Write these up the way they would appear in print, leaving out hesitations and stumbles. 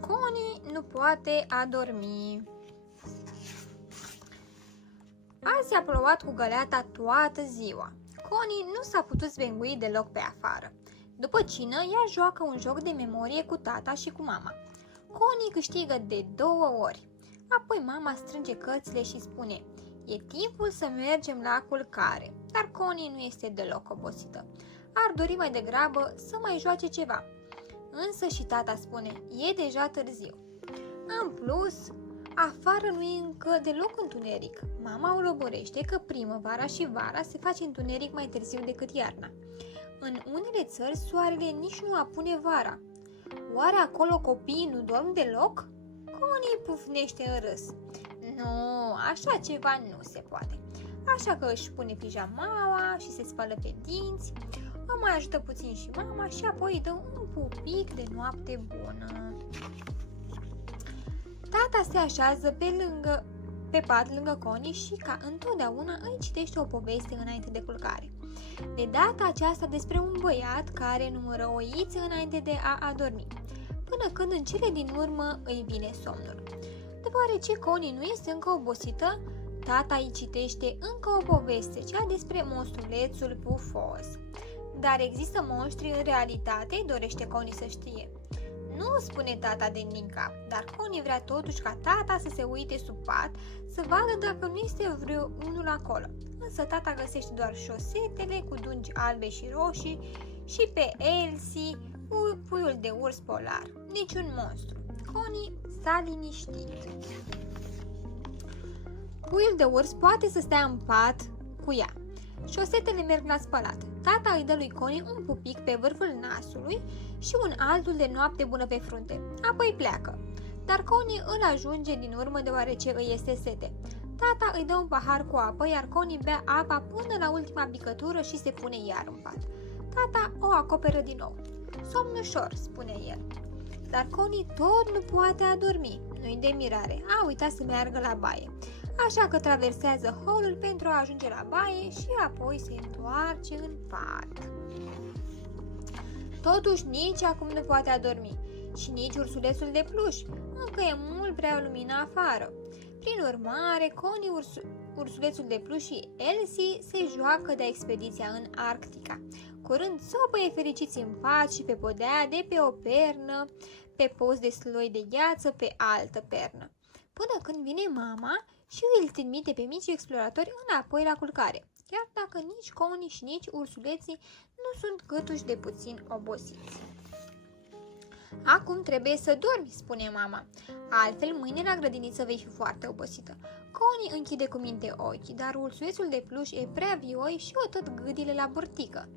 Connie nu poate adormi. Azi a plouat cu găleata toată ziua. Connie nu s-a putut zvengui deloc pe afară. După cină, ea joacă un joc de memorie cu tata și cu mama. Connie câștigă de 2 ori. Apoi mama strânge cărțile și spune: "E timpul să mergem la culcare." Dar Connie nu este deloc obosită. Ar dori mai degrabă să mai joace ceva. Însă și tata spune: "E deja târziu." În plus, afară nu e încă deloc întuneric. Mama o loborește că primăvara și vara se face întuneric mai târziu decât iarna. În unele țări soarele nici nu apune vara. Oare acolo copiii nu dorm deloc? Connie pufnește în râs. Nu, așa ceva nu se poate. Așa că își pune pijamaua și se spală pe dinți, o mai ajută puțin și mama și apoi îi dă un pupic de noapte bună. Tata se așează pe pat lângă Connie și, ca întotdeauna, îi citește o poveste înainte de culcare. De data aceasta despre un băiat care numără oițe înainte de a adormi, până când în cele din urmă îi vine somnul. Deoarece Connie nu este încă obosită, tata îi citește încă o poveste, cea despre monstrulețul pufos. Dar există monștri în realitate, dorește Connie să știe. Nu, spune tata de din cap, dar Connie vrea totuși ca tata să se uite sub pat, să vadă dacă nu este vreunul acolo. Însă tata găsește doar șosetele cu dungi albe și roșii și pe Elsie puiul de urs polar. Niciun monstru. Connie s-a liniștit. Puiul de urs poate să stea în pat cu ea. Șosetele merg la spălat. Tata îi dă lui Connie un pupic pe vârful nasului și un altul de noapte bună pe frunte. Apoi pleacă. Dar Connie îl ajunge din urmă deoarece îi este sete. Tata îi dă un pahar cu apă, iar Connie bea apa până la ultima picătură și se pune iar în pat. Tata o acoperă din nou. Somn ușor, spune el. Dar Connie tot nu poate adormi. Nu-i de mirare, a uitat să meargă la baie. Așa că traversează holul pentru a ajunge la baie și apoi se întoarce în pat. Totuși nici acum nu poate adormi și nici ursulețul de pluș. Încă e mult prea lumină afară. Prin urmare, Connie, ursulețul de pluș și Elsie se joacă de expediția în Arctica. Curând țopăie fericiți în pat și pe podea de pe o pernă, pe post de sloi de gheață pe altă pernă. Până când vine mama și îl trimite pe mici exploratori înapoi la culcare, chiar dacă nici Connie și nici ursuleții nu sunt câtuși de puțin obosiți. Acum trebuie să dormi, spune mama, altfel mâine la grădiniță vei fi foarte obosită. Connie închide cu minte ochii, dar ursulețul de pluș e prea vioi și o tot gâdile la burtică.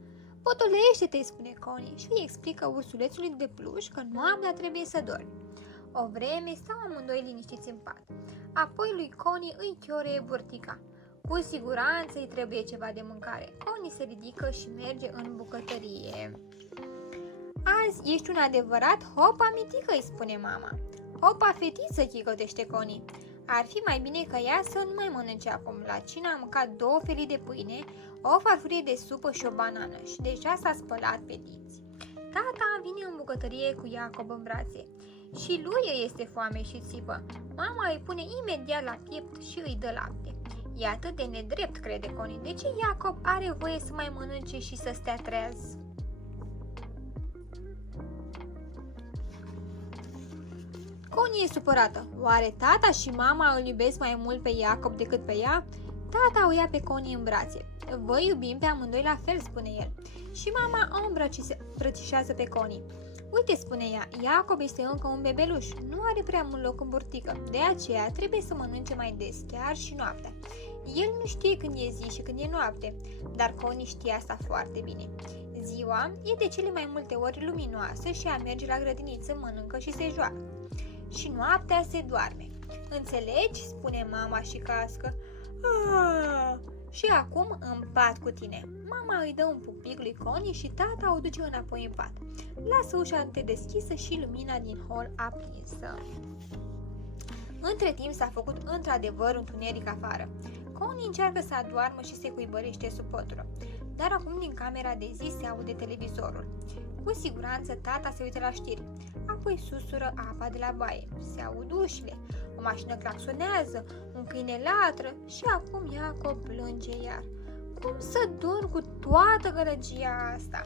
Potolește-te, spune Connie și îi explică ursulețului de pluș că noaptea trebuie să dormi. O vreme stau amândoi liniștiți în pat. Apoi lui Connie îi chioreie burtica. Cu siguranță îi trebuie ceva de mâncare. Connie se ridică și merge în bucătărie. Azi ești un adevărat hopa mitică, îi spune mama. Hopa fetiță, chicotește Connie. Ar fi mai bine ca ea să nu mai mănânce acum. La cină am mâncat 2 felii de pâine, o farfurie de supă și o banană și deja s-a spălat pe dinți. Tata vine în bucătărie cu Iacob în brațe. Și lui îi este foame și țipă. Mama îi pune imediat la piept și îi dă lapte. E atât de nedrept, crede Connie. De ce Iacob are voie să mai mănânce și să stea treaz? Connie e supărată. Oare tata și mama îl iubesc mai mult pe Iacob decât pe ea? Tata o ia pe Connie în brațe. Vă iubim pe amândoi la fel, spune el. Și mama o îmbrățișează pe Connie. Uite, spune ea, Iacob este încă un bebeluș, nu are prea mult loc în burtică, de aceea trebuie să mănânce mai des, chiar și noaptea. El nu știe când e zi și când e noapte, dar Connie știe asta foarte bine. Ziua e de cele mai multe ori luminoasă și ea merge la grădiniță, mănâncă și se joacă. Și noaptea se doarme. Înțelegi? Spune mama și cască. Și acum în pat cu tine. Mama îi dă un pupic lui Connie și tata o duce înapoi în pat. Lasă ușa întredeschisă și lumina din hol aprinsă. Între timp s-a făcut într-adevăr întuneric afară. Connie încearcă să adoarmă și se cuibărește sub pătură. Dar acum din camera de zi se aude televizorul. Cu siguranță tata se uită la știri. apoi susură apa de la baie, se aud ușile, o mașină claxonează, un câine latră și acum Iacob plânge iar. Cum să dorm cu toată gălăgia asta?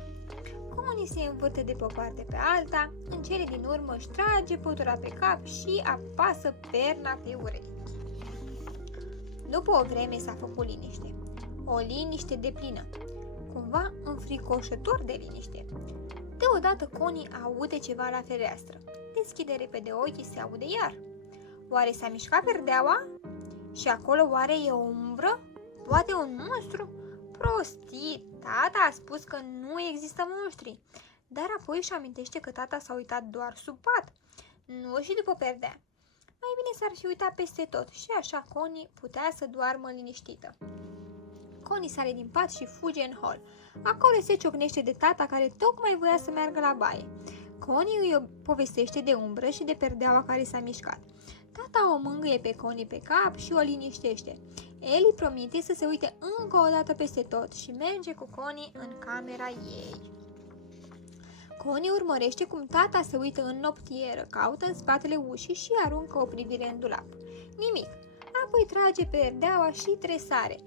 Connie se învârte de pe o parte pe alta, în cele din urmă își trage pătura pe cap și apasă perna pe urechi. După o vreme s-a făcut liniște. O liniște deplină, cumva înfricoșător de liniște. Deodată Connie aude ceva la fereastră. Deschide repede ochii, se aude iar. Oare s-a mișcat perdeaua? Și acolo oare e o umbră? Poate un monstru? Prostii, tata a spus că nu există monștri. Dar apoi își amintește că tata s-a uitat doar sub pat, nu și după perdea. Mai bine s-ar fi uitat peste tot și așa Connie putea să doarmă liniștită. Connie sare din pat și fuge în hol. Acolo se ciocnește de tata care tocmai voia să meargă la baie. Connie îi povestește de umbră și de perdeaua care s-a mișcat. Tata o mângâie pe Connie pe cap și o liniștește. El îi promite să se uite încă o dată peste tot și merge cu Connie în camera ei. Connie urmărește cum tata se uită în noptieră, caută în spatele ușii și aruncă o privire în dulap. Nimic. Apoi trage perdeaua și tresare.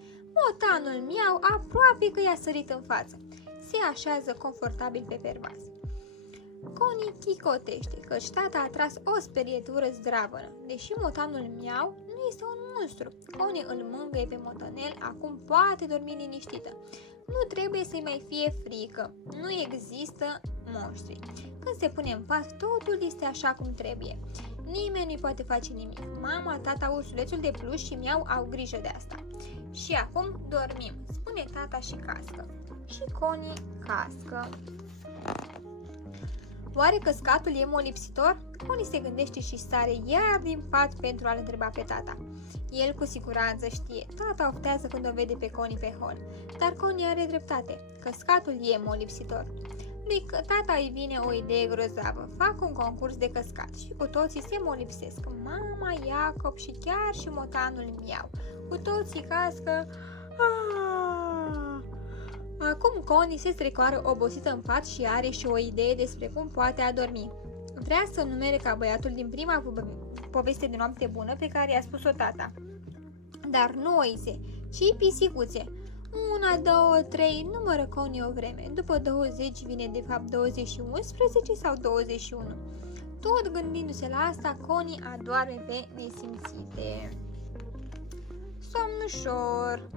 Motanul miau aproape că i-a sărit în față. Se așează confortabil pe pervaz. Connie chicotește, căci tata a tras o sperietură zdravănă. Deși motanul miau nu este un monstru. Connie îl mângâie pe motanel, acum poate dormi liniștită. Nu trebuie să-i mai fie frică. Nu există monștri. Când se pune în pat, totul este așa cum trebuie. Nimeni nu-i poate face nimic. Mama, tata, ursulețul de pluș și miau au grijă de asta. Și acum dormim, spune tata și cască. Și Connie cască. Oare căscatul e molipsitor? Connie se gândește și sare iar din pat pentru a-l întreba pe tata. El cu siguranță știe. Tata oftează când o vede pe Connie pe hol. Dar Connie are dreptate. Căscatul e molipsitor. Lui tata îi vine o idee grozavă. Fac un concurs de căscat și cu toții se molipsesc. Mama, Iacob și chiar și motanul miau. Cu toții cască. Acum Connie se strecoară obosită în pat și are și o idee despre cum poate adormi. Vrea să numere ca băiatul din prima poveste de noapte bună pe care i-a spus-o tata. Dar nu oise, ci pisicuțe. 1, 2, 3, numără Connie o vreme. După 20 vine de fapt 20 și 11 sau 21. Tot gândindu-se la asta, Connie adorme pe nesimțite. Somn ușor.